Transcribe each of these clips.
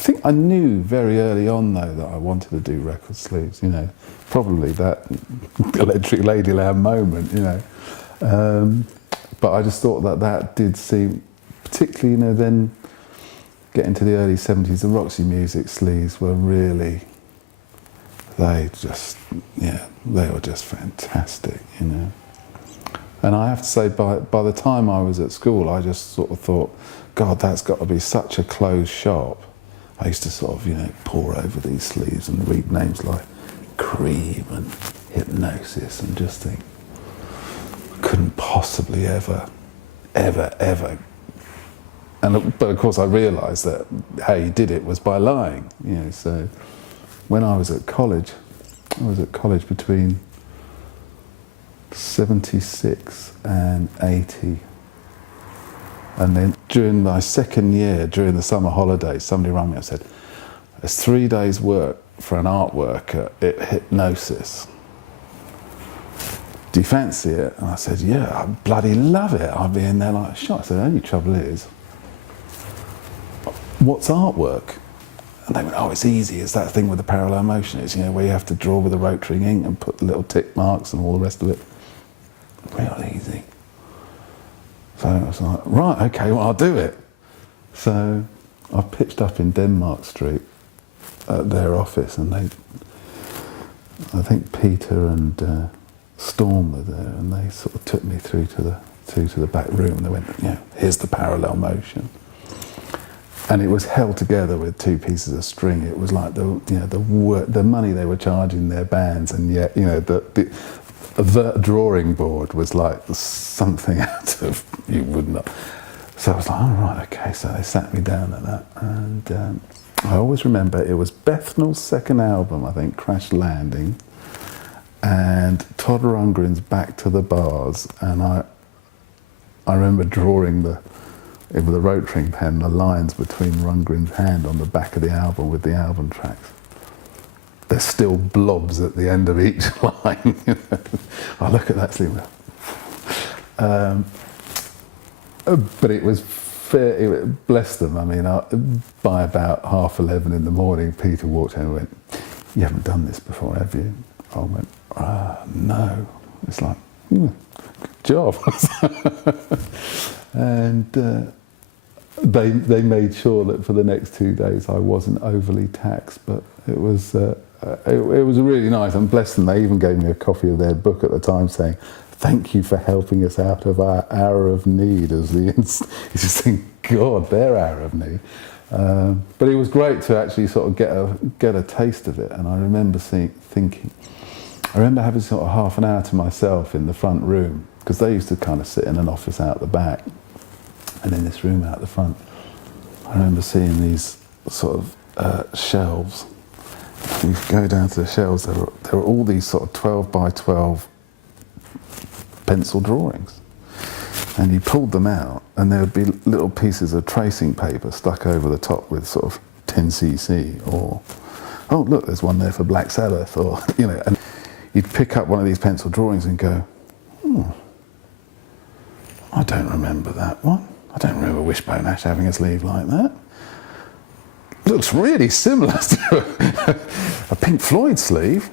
think I knew very early on, though, that I wanted to do record sleeves, you know. Probably that Electric Ladyland moment, you know. But I just thought that did seem, particularly, you know, then getting to the early 70s, the Roxy Music sleeves were really, they were just fantastic, you know. And I have to say, by the time I was at school, I just sort of thought, God, that's got to be such a closed shop. I used to sort of, you know, pore over these sleeves and read names like Cream and Hipgnosis and just think, I couldn't possibly ever. But of course I realised that how you did it was by lying, you know. So when I was at college between 76 and 80. And then during my second year, during the summer holidays, somebody rang me and said, there's 3 days work for an artwork at Hipgnosis. Do you fancy it? And I said, yeah, I bloody love it. I'll be in there like a shot. I said, the only trouble is, what's artwork? And they went, oh, it's easy. It's that thing with the parallel motion. It's, you know, where you have to draw with the rotary ink and put the little tick marks and all the rest of it. Real easy. So I was like, right, okay, well, I'll do it. So I pitched up in Denmark Street at their office, and I think Peter and Storm were there, and they sort of took me through to the back room, and they went, yeah, here's the parallel motion. And it was held together with 2 pieces of string. It was like the money they were charging their bands, and yet, you know, the drawing board was like something out of, you would not. So I was like, all right, okay. So they sat me down at that, and I always remember it was Bethnal's second album, I think, Crash Landing, and Todd Rundgren's Back to the Bars, and I remember drawing with a rotary pen the lines between Rundgren's hand on the back of the album with the album tracks. There's still blobs at the end of each line. You know? I look at that sleeve. But it was fair, bless them. I mean, by about 11:30 in the morning, Peter walked in and went, you haven't done this before, have you? I went, no. It's like, good job. And they made sure that for the next 2 days I wasn't overly taxed, but it was really nice, and bless them, they even gave me a copy of their book at the time saying, thank you for helping us out of our hour of need. You just think, God, their hour of need. But it was great to actually sort of get a taste of it, and I remember I remember having sort of half an hour to myself in the front room, because they used to kind of sit in an office out the back, and in this room out the front, I remember seeing these sort of shelves. If you go down to the shelves, there were all these sort of 12 by 12 pencil drawings. And you pulled them out, and there would be little pieces of tracing paper stuck over the top with sort of 10cc, or, oh, look, there's one there for Black Sabbath, or, you know, and you'd pick up one of these pencil drawings and go, I don't remember that one. I don't remember Wishbone Ash having a sleeve like that. Looks really similar to a Pink Floyd sleeve.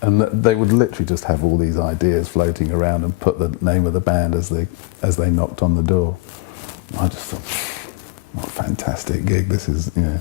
And they would literally just have all these ideas floating around and put the name of the band as they knocked on the door. I just thought, what a fantastic gig this is, you know.